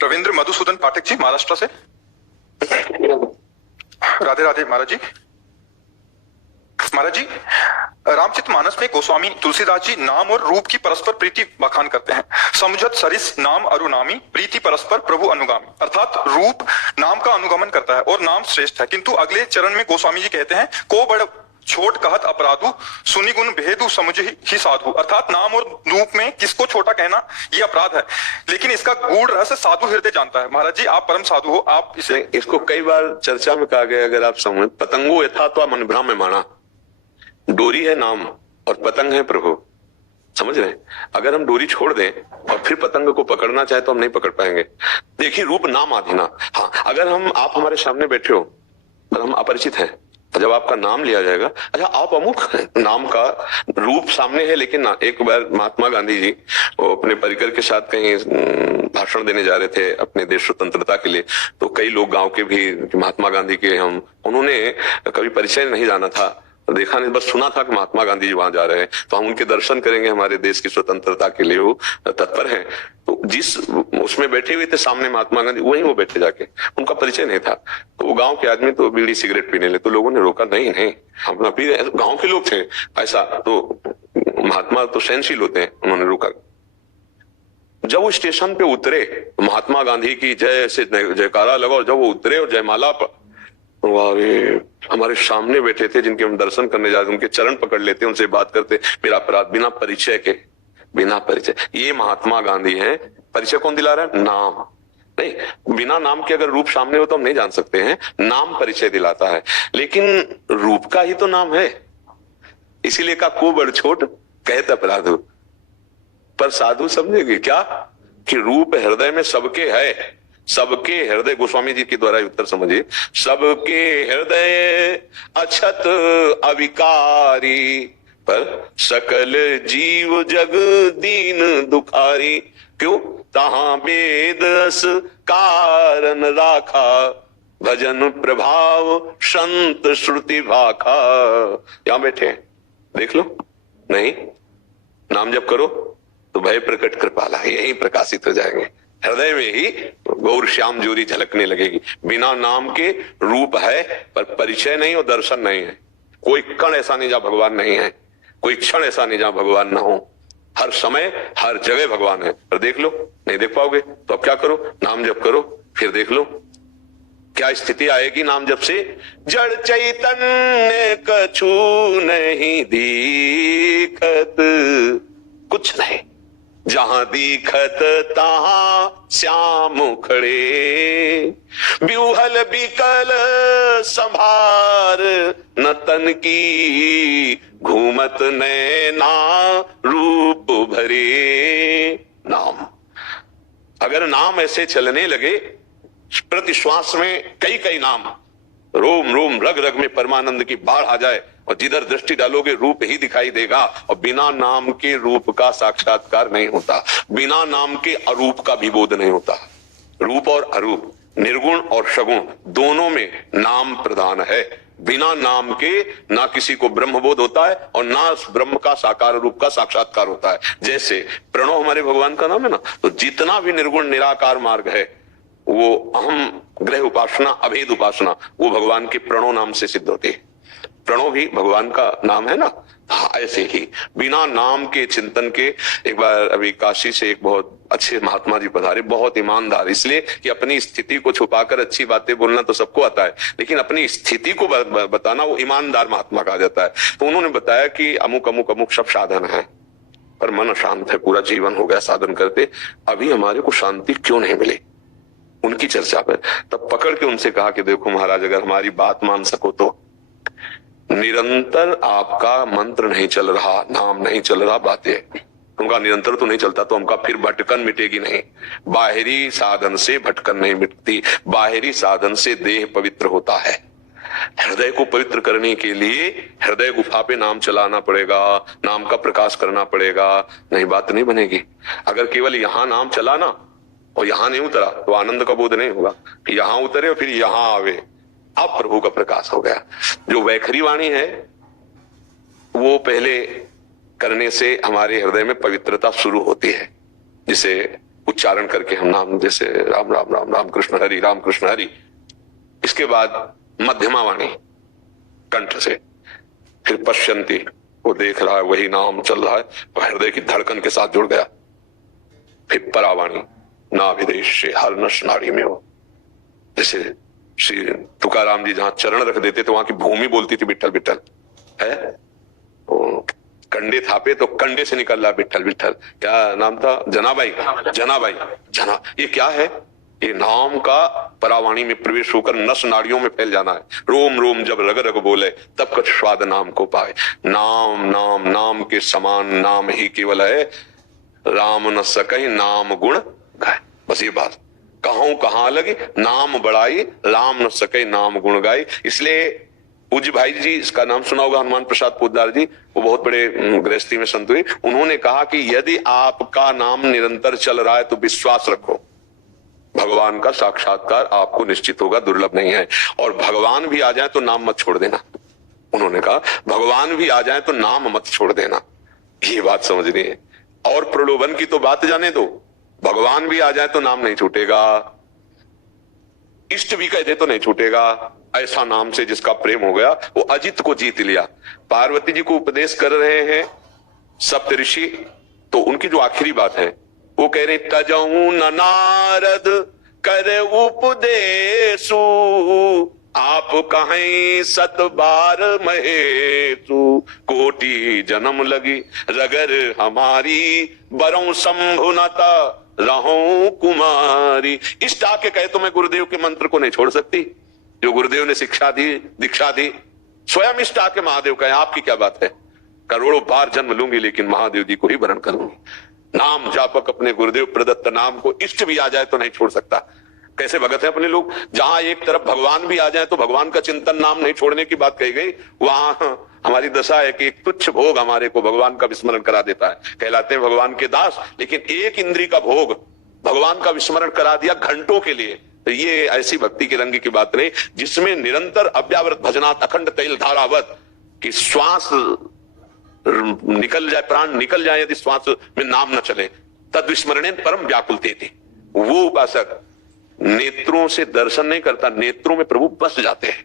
रविंद्र मधुसूदन पाठक जी, महाराष्ट्र से। राधे राधे महाराज जी। महाराज जी, रामचरितमानस में गोस्वामी तुलसीदास जी नाम और रूप की परस्पर प्रीति बखान करते हैं। समुझत सरिस नाम अरुनामी, प्रीति परस्पर प्रभु अनुगामी। अर्थात रूप नाम का अनुगमन करता है और नाम श्रेष्ठ है, किंतु अगले चरण में गोस्वामी जी कहते हैं को बड़ छोट कहत अपराधु, सुनि गुण भेदु समझ ही साधु। अर्थात नाम और रूप में किसको छोटा कहना ये अपराध है, लेकिन इसका गूढ़ रहस्य साधु हृदय जानता है। महाराज जी, आप परम साधु हो, आप इसको कई बार चर्चा में कहा गया, अगर आप समझ, पतंगो यथा तो मन भ्राम में माना, डोरी है नाम और पतंग है प्रभु, समझ रहे हैं। अगर हम डोरी छोड़ दें और फिर पतंग को पकड़ना चाहे तो हम नहीं पकड़ पाएंगे। देखिए, रूप नाम आधीना। हाँ, अगर आप हमारे सामने बैठे हो और हम अपरिचित हैं, जब आपका नाम लिया जाएगा, अच्छा आप अमुक नाम का रूप सामने है, लेकिन एक बार महात्मा गांधी जी वो अपने परिकर के साथ कहीं भाषण देने जा रहे थे अपने देश स्वतंत्रता के लिए, तो कई लोग गांव के भी महात्मा गांधी के उन्होंने कभी परिचय नहीं जाना था, देखा नहीं, बस सुना था कि महात्मा गांधी जी वहां जा रहे हैं, तो हम उनके दर्शन करेंगे, हमारे देश की स्वतंत्रता के लिए वो तत्पर हैं। तो जिस उसमें बैठे हुए थे सामने महात्मा गांधी, वहीं वो बैठे जाके, उनका परिचय नहीं था। तो वो गांव के आदमी तो बीड़ी सिगरेट पीने लगे, तो लोगों ने रोका, नहीं नहीं अपना पी रहे, गाँव के लोग थे ऐसा, तो महात्मा तो सहनशील होते हैं, उन्होंने रोका। जब वो स्टेशन पे उतरे, महात्मा गांधी की जय से जयकारा लगा, और जब वो उतरे और जयमाला हमारे सामने बैठे थे जिनके हम दर्शन करने जाते, उनके चरण पकड़ लेते, उनसे बात करते, मेरा अपराध, बिना परिचय के, बिना परिचय। ये महात्मा गांधी हैं। परिचय कौन दिला रहा है? नाम। नहीं, बिना नाम के अगर रूप सामने हो तो हम नहीं जान सकते हैं, नाम परिचय दिलाता है, लेकिन रूप का ही तो नाम है। इसीलिए का को बड़ छोट कहत अपराधु। पर साधु समझेंगे क्या कि रूप हृदय में सबके है, सबके हृदय, गोस्वामी जी के द्वारा उत्तर समझिए, सबके हृदय अछत अविकारी, पर सकल जीव जग दीन दुखारी। क्यों? तहां वेद अस कारण राखा, भजन प्रभाव संत श्रुति भाखा। यहां बैठे देख लो, नहीं नाम जप करो तो भय प्रकट कृपाला, यही प्रकाशित हो जाएंगे, हृदय में ही गौर श्याम जोरी झलकने लगेगी। बिना नाम के रूप है पर परिचय नहीं और दर्शन नहीं है। कोई कण ऐसा नहीं जहां भगवान नहीं है, कोई क्षण ऐसा नहीं जहां भगवान ना हो। हर समय हर जगह भगवान है, पर देख लो, नहीं देख पाओगे तो अब क्या करो? नाम जप करो, फिर देख लो क्या स्थिति आएगी नाम जप से। जड़ चैतन्य कछु नहीं दीखत, कुछ नहीं, जहां दीखत तहां श्याम खड़े। ब्यूहल बिकल संभार न तन की, घूमत नैना रूप भरे। नाम, अगर नाम ऐसे चलने लगे, प्रति श्वास में कई कई नाम, रोम रोम रग रग में परमानंद की बाढ़ आ जाए, और जिधर दृष्टि डालोगे रूप ही दिखाई देगा। और बिना नाम के रूप का साक्षात्कार नहीं होता, बिना नाम के अरूप का भी बोध नहीं होता। रूप और अरूप, निर्गुण और सगुण, दोनों में नाम प्रधान है। बिना नाम के ना किसी को ब्रह्म बोध होता है और ना ब्रह्म का साकार रूप का साक्षात्कार होता है। जैसे प्रणव हमारे भगवान का नाम है ना, तो जितना भी निर्गुण निराकार मार्ग है, वो अहम ग्रह उपासना, अभेद उपासना, वो भगवान के प्रणव नाम से सिद्ध होती है। प्रणव भी भगवान का नाम है ना। हाँ, ऐसे ही बिना नाम के चिंतन के, एक बार अभी काशी से एक बहुत अच्छे महात्मा जी पधारे, बहुत ईमानदार, इसलिए कि अपनी स्थिति को छुपाकर अच्छी बातें बोलना तो सबको आता है, लेकिन अपनी स्थिति को बताना वो ईमानदार महात्मा कहा जाता है। तो उन्होंने बताया कि अमुक अमुक अमुक सब साधन है, पर मन अशांत है, पूरा जीवन हो गया साधन करते, अभी हमारे को शांति क्यों नहीं मिली। उनकी चर्चा पर तब पकड़ के उनसे कहा कि देखो महाराज, अगर हमारी बात मान सको तो निरंतर आपका मंत्र नहीं चल रहा, नाम नहीं चल रहा, बातें उनका निरंतर तो नहीं चलता, तो हमका फिर भटकन मिटेगी नहीं। बाहरी साधन से भटकन नहीं मिटती, बाहरी साधन से देह पवित्र होता है। हृदय को पवित्र करने के लिए हृदय गुफा पे नाम चलाना पड़ेगा, नाम का प्रकाश करना पड़ेगा, नहीं बात नहीं बनेगी। अगर केवल यहां नाम चलाना और यहां नहीं उतरा तो आनंद का बोध नहीं होगा। यहां उतरे और फिर यहां आवे, अब प्रभु का प्रकाश हो गया। जो वैखरी वाणी है वो पहले करने से हमारे हृदय में पवित्रता शुरू होती है। जिसे उच्चारण करके हम नाम, जैसे राम राम राम राम कृष्ण हरि राम कृष्ण हरि, इसके बाद मध्यमा वाणी कंठ से, फिर पश्यंती, वो देख रहा है वही नाम चल रहा है, वो हृदय की धड़कन के साथ जुड़ गया। फिर परावाणी, नाभिदेश से हर नस नाड़ी में हो, जैसे श्री तुकाराम जी जहां चरण रख देते तो वहां की भूमि बोलती थी विठल विठल है, कंडे थापे तो कंडे से निकल रहा विठल विठल। क्या नाम था? जनाबाई, जनाबाई, जना, ये क्या है? ये नाम का परावाणी में प्रवेश होकर नस नाड़ियों में फैल जाना है। रोम रोम जब रग रग बोले तब कुछ स्वाद नाम को पाए। नाम नाम नाम के समान नाम ही केवल है, राम न सके नाम गुण गाय। बस ये बात कहूं कहां लगी, नाम बढ़ाई राम न सके नाम गुण गाई। इसलिए पूज्य भाई जी, इसका नाम सुना होगा, हनुमान प्रसाद पोद्दार जी, वो बहुत बड़े गृहस्थी में संत हुए। उन्होंने कहा कि यदि आपका नाम निरंतर चल रहा है तो विश्वास रखो, भगवान का साक्षात्कार आपको निश्चित होगा, दुर्लभ नहीं है। और भगवान भी आ जाए तो नाम मत छोड़ देना। उन्होंने कहा भगवान भी आ जाए तो नाम मत छोड़ देना, ये बात समझनी है। और प्रलोभन की तो बात जाने दो, भगवान भी आ जाए तो नाम नहीं छूटेगा, इष्ट भी कह दे तो नहीं छूटेगा। ऐसा नाम से जिसका प्रेम हो गया, वो अजित को जीत लिया। पार्वती जी को उपदेश कर रहे हैं सप्तऋषि, तो उनकी जो आखिरी बात है वो कह रहे तजऊ न नारद कर उपदेशु, आप कहें सत बार महेशु, कोटि जन्म लगी रगर हमारी, बरौ शंभुनता रहो कुमारी। इष्ट आके कहे तो मैं गुरुदेव के मंत्र को नहीं छोड़ सकती, जो गुरुदेव ने शिक्षा दी, दीक्षा दी। स्वयं इष्ट आके महादेव कहे आपकी क्या बात है, करोड़ों बार जन्म लूंगी लेकिन महादेव जी को ही वरण करूंगी। नाम जापक अपने गुरुदेव प्रदत्त नाम को इष्ट भी आ जाए तो नहीं छोड़ सकता। कैसे भगत है अपने लोग, जहां एक तरफ भगवान भी आ जाए तो भगवान का चिंतन नाम नहीं छोड़ने की बात कही गई, वहां हमारी दशा है कि एक तुच्छ भोग हमारे को भगवान का विस्मरण करा देता है। कहलाते हैं भगवान के दास, लेकिन एक इंद्री का भोग भगवान का विस्मरण करा दिया घंटों के लिए। तो ये ऐसी भक्ति के रंग की बात रही जिसमें निरंतर अव्यावृत भजनात् अखंड तैल धारावत कि श्वास निकल जाए, प्राण निकल जाए, यदि श्वास में नाम न चले, तद विस्मरणे परम व्याकुलते थे। वो उपासक नेत्रों से दर्शन नहीं करता, नेत्रों में प्रभु बस जाते हैं।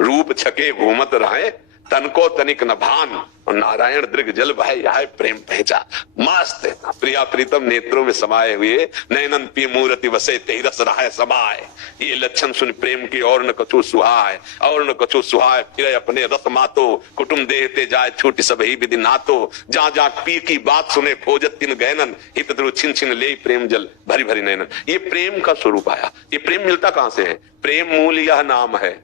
रूप छके घूमत रहे तन को तनिक न भान, और नारायण दृग जल भाई आए प्रेम पहचा। मस्त प्रिया प्रीतम नेत्रों में समाये हुए, नैनन पी मूर्ति वसे तेरस रहा समाये। ये लक्षण सुन प्रेम की और न कछु सुहाय, और न कछु सुहाय, फिर अपने रस मातो, कुटुम देहते जाए छूट सब ही विधि नातो। जा जा पी की बात सुने खोजत तिन गैनन, हित द्रु छिन छिन ले प्रेम जल भरी भरी नैनन। ये प्रेम का स्वरूप आया। ये प्रेम मिलता कहां से है? प्रेम मूल यह नाम है।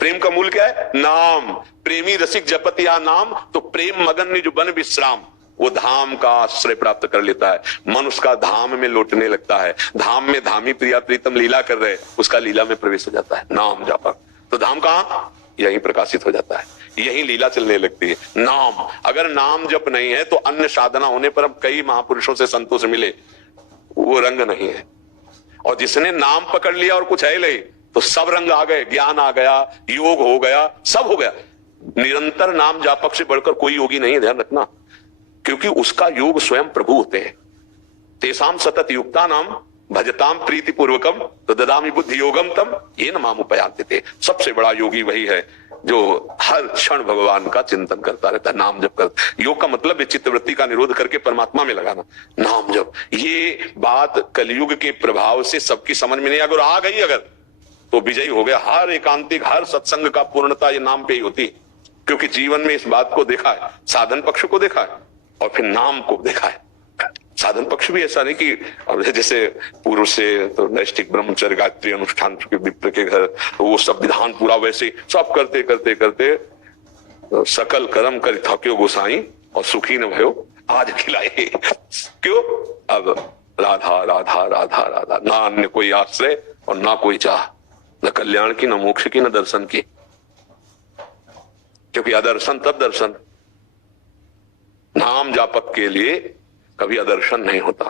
प्रेम का मूल क्या है? नाम। प्रेमी रसिक जपत या नाम, तो प्रेम मगन ने जो बन विश्राम, वो धाम का आश्रय प्राप्त कर लेता है। मन उसका धाम में लौटने लगता है। धाम में धामी प्रिया प्रीतम लीला कर रहे, उसका लीला में प्रवेश हो जाता है नाम जापक। तो धाम कहां? यही प्रकाशित हो जाता है, यही लीला चलने लगती है। नाम, अगर नाम जप नहीं है तो अन्य साधना होने पर अब कई महापुरुषों से संतों से मिले, वो रंग नहीं है। और जिसने नाम पकड़ लिया और कुछ है नहीं, तो सब रंग आ गए, ज्ञान आ गया, योग हो गया, सब हो गया। निरंतर नाम जापक से बढ़कर कोई योगी नहीं है, ध्यान रखना, क्योंकि उसका योग स्वयं प्रभु होते हैं। तेसाम सतत युक्ता नाम भजताम प्रीति पूर्वकम तो ददामी बुद्धि योगम तम ये न माम उपयांते थे। सबसे बड़ा योगी वही है जो हर क्षण भगवान का चिंतन करता रहता है, नाम जप करता। योग का मतलब चित्तवृत्ति का निरोध करके परमात्मा में लगाना, नाम जप। ये बात कलयुग के प्रभाव से सबकी समझ में नहीं, अगर आ गई अगर तो विजयी हो गया। हर एकांतिक, हर सत्संग का पूर्णता ये नाम पे ही होती, क्योंकि जीवन में इस बात को देखा है, साधन पक्ष को देखा है और फिर नाम को देखा है। साधन पक्ष भी ऐसा नहीं कि अब जैसे पूर्व से तो नैष्ठिक ब्रह्मचर्य गायत्री अनुष्ठान विप्र के घर, तो वो सब विधान पूरा वैसे सब करते करते करते सकल कर्म कर थक्यो गोसाई और सुखी न भयो आज खिलाए। क्यों? अब राधा राधा राधा राधा, ना अन्य कोई आश्रय और ना कोई चाह, न कल्याण की, न मोक्ष की, न दर्शन की। क्योंकि अदर्शन तब दर्शन, नाम जापक के लिए कभी अदर्शन नहीं होता।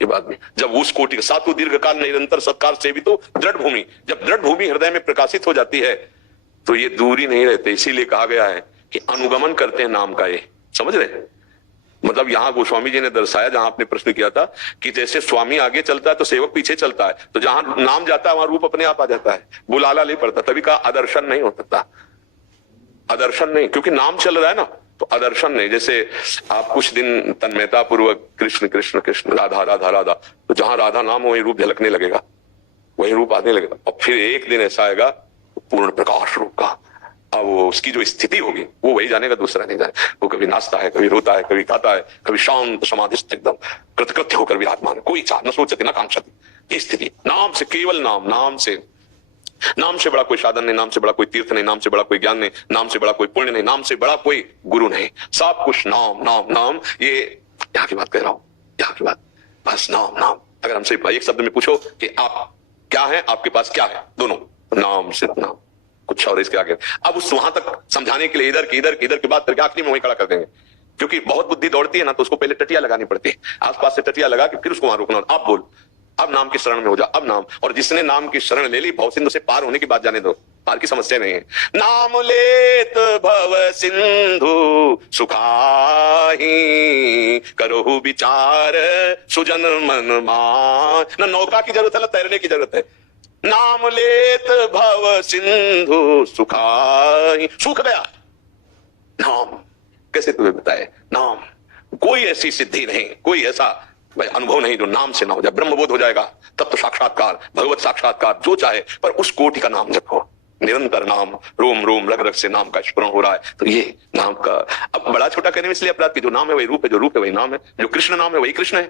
ये बात में जब उस कोटि सातु दीर्घकाल निरंतर सत्कार से भी तो दृढ़ भूमि, जब दृढ़ भूमि हृदय में प्रकाशित हो जाती है तो ये दूरी नहीं रहते। इसीलिए कहा गया है कि अनुगमन करते हैं नाम का। ये समझ रहे, मतलब यहाँ गोस्वामी जी ने दर्शाया, जहां आपने प्रश्न किया था कि जैसे स्वामी आगे चलता है तो सेवक पीछे चलता है, तो जहां नाम जाता है वहां रूप अपने आप आ जाता है, बुलाला नहीं पड़ता। तभी कहा अदर्शन नहीं हो सकता, अदर्शन नहीं, क्योंकि नाम चल रहा है ना, तो अदर्शन नहीं। जैसे आप कुछ दिन तन्मयता पूर्वक कृष्ण कृष्ण कृष्ण राधा राधा राधा, तो जहां राधा नाम हो वही रूप झलकने लगेगा, वही रूप आने लगेगा। और फिर एक दिन ऐसा आएगा पूर्ण प्रकाश रूप का, अब वो उसकी जो स्थिति होगी वो वही जानेगा, दूसरा नहीं जाने। वो कभी नाचता है, कभी रोता है, कभी गाता है, कभी शांत समाधिस्थ एकदम कृतकृत्य होकर विराजमान, कोई इच्छा न सोचती न कांक्षती, ये स्थिति। नाम से, केवल नाम, नाम से, नाम से बड़ा कोई साधन नहीं, नाम से बड़ा कोई तीर्थ नहीं, नाम से बड़ा कोई ज्ञान नहीं, नाम से बड़ा कोई पुण्य नहीं, नाम से बड़ा कोई गुरु नहीं, सब कुछ नाम नाम नाम। ये यहाँ की बात कह रहा हूं, यहाँ की बात, बस नाम नाम। अगर हमसे एक शब्द में पूछो कि आप क्या है, आपके पास क्या है, दोनों नाम, सिर्फ नाम, कुछ और इसके आगे। अब उस वहां तक समझाने के लिए इधर की इधर की इधर की बात करके आखिरी में वही खड़ा कर देंगे, क्योंकि बहुत बुद्धि दौड़ती है ना, तो उसको पहले टटिया लगानी पड़ती है, आसपास से टटिया लगा के फिर उसको वहां रोकना। आप बोल, अब नाम की शरण में हो जा, अब नाम। और जिसने नाम की शरण ले ली, भव सिंधु से पार होने की बात जाने दो, पार की समस्या नहीं है। नाम लेत भव सिंधु सुखाही, करो विचार सुजन मन मान। न नौका की जरूरत है न तैरने की जरूरत है, नाम लेत भव सिंधु सुखाही, सूख गया नाम। कैसे तुम्हें बताए, नाम कोई ऐसी सिद्धि नहीं, कोई ऐसा अनुभव नहीं जो नाम से ना हो जाए। ब्रह्मबोध हो जाएगा तब तो साक्षात्कार, भगवत साक्षात्कार जो चाहे, पर उस कोटि का नाम जपो, निरंतर नाम, रोम रोम रग रग से नाम का स्मरण हो रहा है। तो ये नाम का अब बड़ा छोटा कहने में इसलिए अपराध की, जो नाम है वही रूप है, जो रूप है वही नाम है, जो कृष्ण नाम है वही कृष्ण है,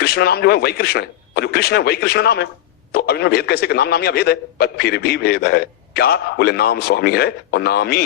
कृष्ण नाम जो है वही कृष्ण है, और जो कृष्ण है वही कृष्ण नाम है। तो अब इनमें भेद कैसे, कि नाम नामिया भेद है, पर फिर भी भेद है। क्या बोले, नाम स्वामी है और नामी